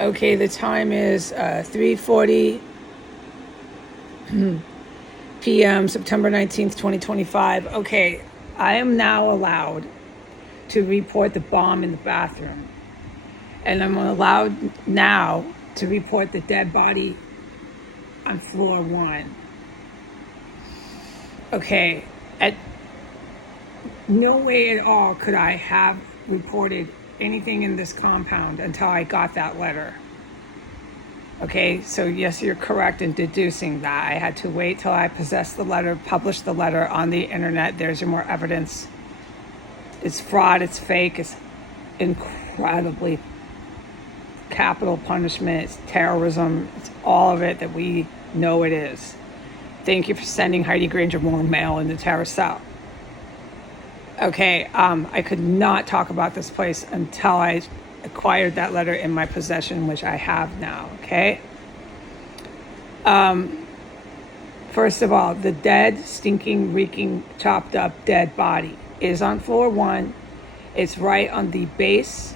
Okay, the time is 3:40 p.m., September 19th, 2025. Okay, I am now allowed to report the bomb in the bathroom. And I'm allowed now to report the dead body on floor 1. Okay, at no way at all could I have reported anything in this compound until I got that letter. Okay, so yes, you're correct in deducing that. I had to wait till I possessed the letter, published the letter on the internet. There's your more evidence. It's fraud, it's fake, it's incredibly capital punishment, it's terrorism, it's all of it that we know it is. Thank you for sending Heidi Granger more mail in the terror cell. Okay, I could not talk about this place until I acquired that letter in my possession, which I have now, okay? First of all, the dead, stinking, reeking, chopped up, dead body is on floor 1. It's right on the base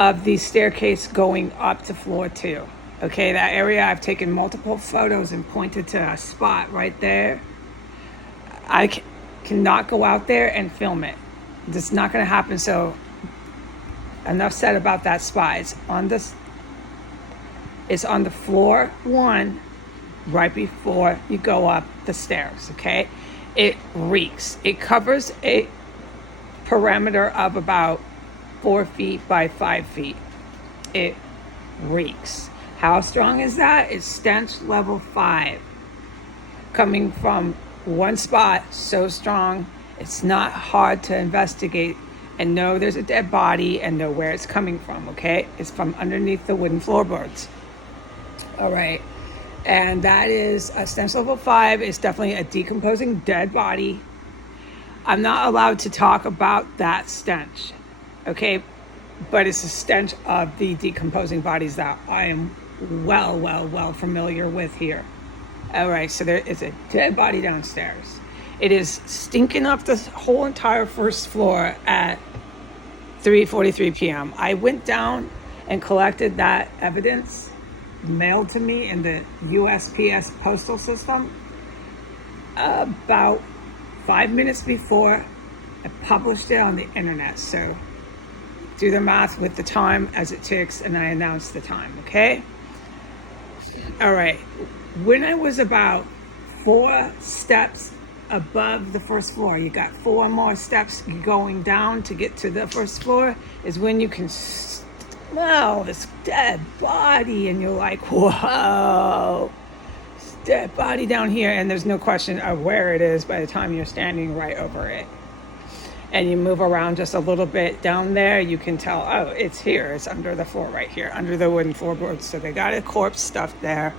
of the staircase going up to floor 2. Okay, that area, I've taken multiple photos and pointed to a spot right there. I cannot go out there and film it. It's not going to happen. So enough said about that spot. It's on the floor 1 right before you go up the stairs. Okay, it reeks. It covers a perimeter of about 4 feet by 5 feet. It reeks. How strong is that? It's stench level 5. Coming from one spot, so strong, it's not hard to investigate and know there's a dead body and know where it's coming from, okay? It's from underneath the wooden floorboards. All right. And that is a stench level 5. It's definitely a decomposing dead body. I'm not allowed to talk about that stench, okay? But it's a stench of the decomposing bodies that I am well familiar with here. All right, so there is a dead body downstairs. It is stinking up the whole entire first floor at 3:43 p.m. I went down and collected that evidence mailed to me in the USPS postal system about 5 minutes before I published it on the internet. So do the math with the time as it ticks, and I announced the time, okay? All right. When I was about 4 steps above the first floor, you got 4 more steps going down to get to the first floor, is when you can smell this dead body, and you're like, whoa, this dead body down here, and there's no question of where it is by the time you're standing right over it. And you move around just a little bit down there, you can tell, oh, it's here. It's under the floor right here, under the wooden floorboards. So they got a corpse stuffed there.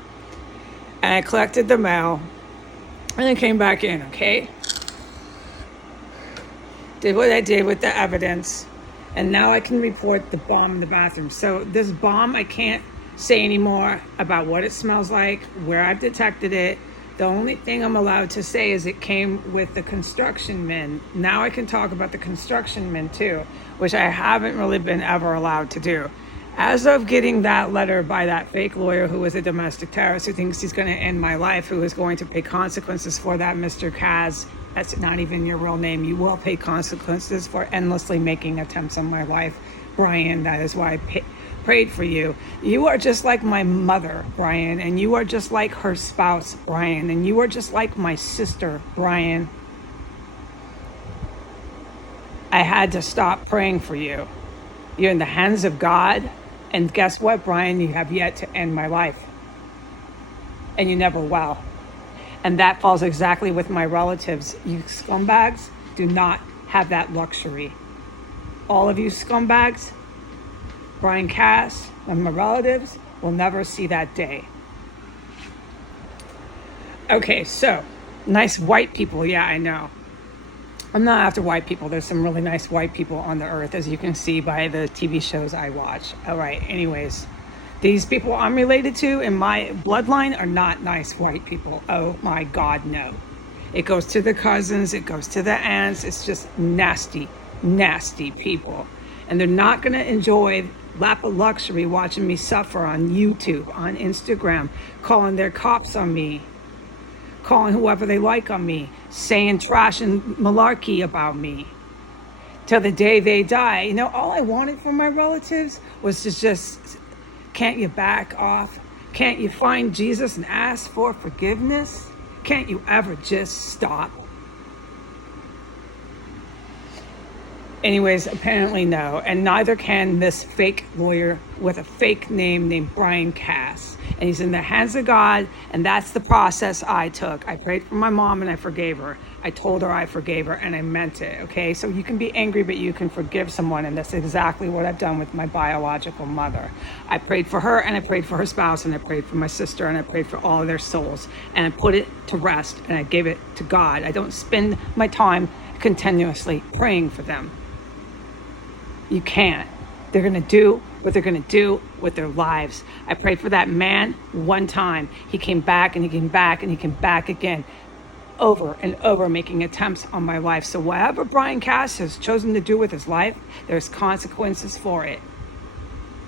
And I collected the mail, and I came back in, okay? Did what I did with the evidence, and now I can report the bomb in the bathroom. So this bomb, I can't say anymore about what it smells like, where I've detected it. The only thing I'm allowed to say is it came with the construction men. Now I can talk about the construction men too, which I haven't really been ever allowed to do. As of getting that letter by that fake lawyer who was a domestic terrorist who thinks he's going to end my life, who is going to pay consequences for that, Mr. Kaz, that's not even your real name. You will pay consequences for endlessly making attempts on my life, Brian. That is why I prayed for you. You are just like my mother, Brian, and you are just like her spouse, Brian, and you are just like my sister, Brian. I had to stop praying for you. You're in the hands of God, and guess what, Brian? You have yet to end my life, and you never will. And that falls exactly with my relatives. You scumbags do not have that luxury. All of you scumbags, Brian Cass and my relatives will never see that day. Okay, so nice white people. Yeah, I know. I'm not after white people. There's some really nice white people on the earth, as you can see by the TV shows I watch. All right, anyways, these people I'm related to in my bloodline are not nice white people. Oh my God, no. It goes to the cousins, it goes to the aunts. It's just nasty, nasty people. And they're not going to enjoy lap of luxury watching me suffer on YouTube, on Instagram, calling their cops on me, calling whoever they like on me, saying trash and malarkey about me till the day they die. You know, all I wanted from my relatives was to just, can't you back off? Can't you find Jesus and ask for forgiveness? Can't you ever just stop? Anyways, apparently no, and neither can this fake lawyer with a fake name named Brian Cass. And he's in the hands of God, and that's the process I took. I prayed for my mom and I forgave her. I told her I forgave her and I meant it, okay? So you can be angry, but you can forgive someone, and that's exactly what I've done with my biological mother. I prayed for her, and I prayed for her spouse, and I prayed for my sister, and I prayed for all of their souls, and I put it to rest, and I gave it to God. I don't spend my time continuously praying for them. You can't. They're going to do what they're going to do with their lives. I prayed for that man one time. He came back and he came back and he came back again, over and over, making attempts on my life. So whatever Brian Cass has chosen to do with his life, there's consequences for it.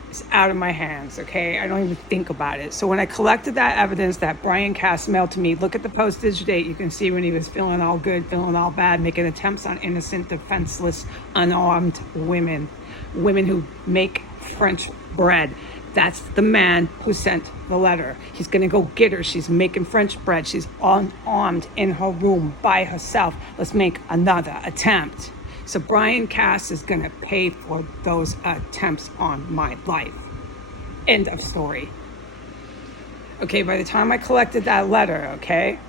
It's out of my hands, okay? I don't even think about it. So when I collected that evidence that Brian Cass mailed to me, look at the postage date. You can see when he was feeling all good, feeling all bad, making attempts on innocent, defenseless, unarmed women who make French bread. That's the man who sent the letter. He's going to go get her. She's making French bread. She's unarmed in her room by herself. Let's make another attempt. So Brian Cass is going to pay for those attempts on my life. End of story. Okay, by the time I collected that letter, okay,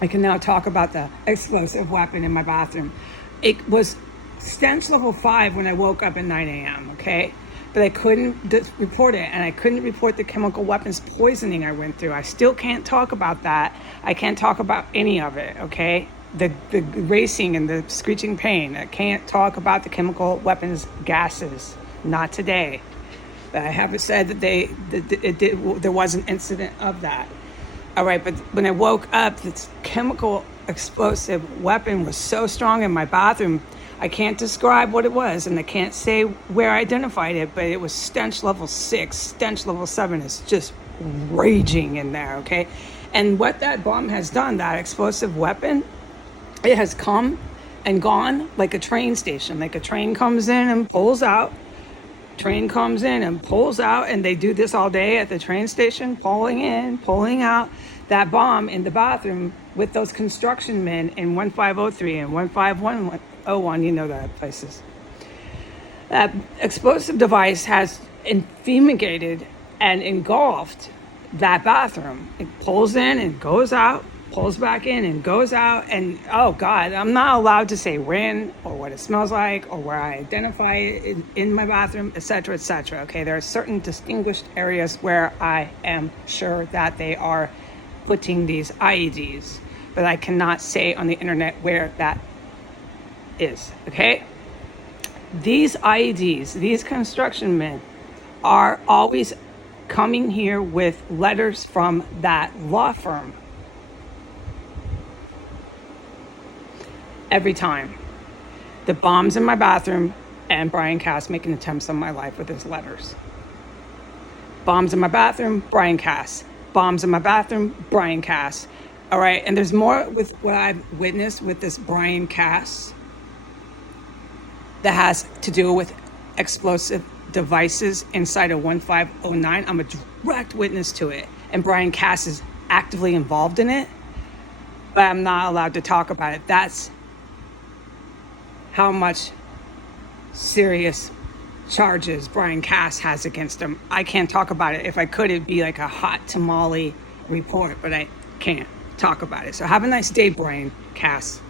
I can now talk about the explosive weapon in my bathroom. It was stench level 5 when I woke up at 9 a.m., okay? But I couldn't report it, and I couldn't report the chemical weapons poisoning I went through. I still can't talk about that. I can't talk about any of it, okay? The racing and the screeching pain. I can't talk about the chemical weapons gases. Not today. But I haven't said that there was an incident of that. All right, but when I woke up, this chemical explosive weapon was so strong in my bathroom, I can't describe what it was, and I can't say where I identified it, but it was stench level 6, stench level 7 is just raging in there, okay? And what that bomb has done, that explosive weapon, it has come and gone like a train station. Like a train comes in and pulls out. Train comes in and pulls out, and they do this all day at the train station, pulling in, pulling out. That bomb in the bathroom with those construction men in 1503 and 15101, you know that places. That explosive device has fumigated and engulfed that bathroom. It pulls in and goes out, pulls back in and goes out, and oh God, I'm not allowed to say when or what it smells like or where I identify it in my bathroom, etc., etc. Okay, there are certain distinguished areas where I am sure that they are putting these IEDs, but I cannot say on the internet where that is, okay? These IEDs, these construction men are always coming here with letters from that law firm. Every time. The bombs in my bathroom and Brian Cass making attempts on my life with his letters. Bombs in my bathroom, Brian Cass. Bombs in my bathroom, Brian Cass. All right, and there's more with what I've witnessed with this Brian Cass that has to do with explosive devices inside of 1509. I'm a direct witness to it, and Brian Cass is actively involved in it, but I'm not allowed to talk about it. That's how much serious charges Brian Cass has against him. I can't talk about it. If I could, it'd be like a hot tamale report, but I can't talk about it. So have a nice day, Brian Cass.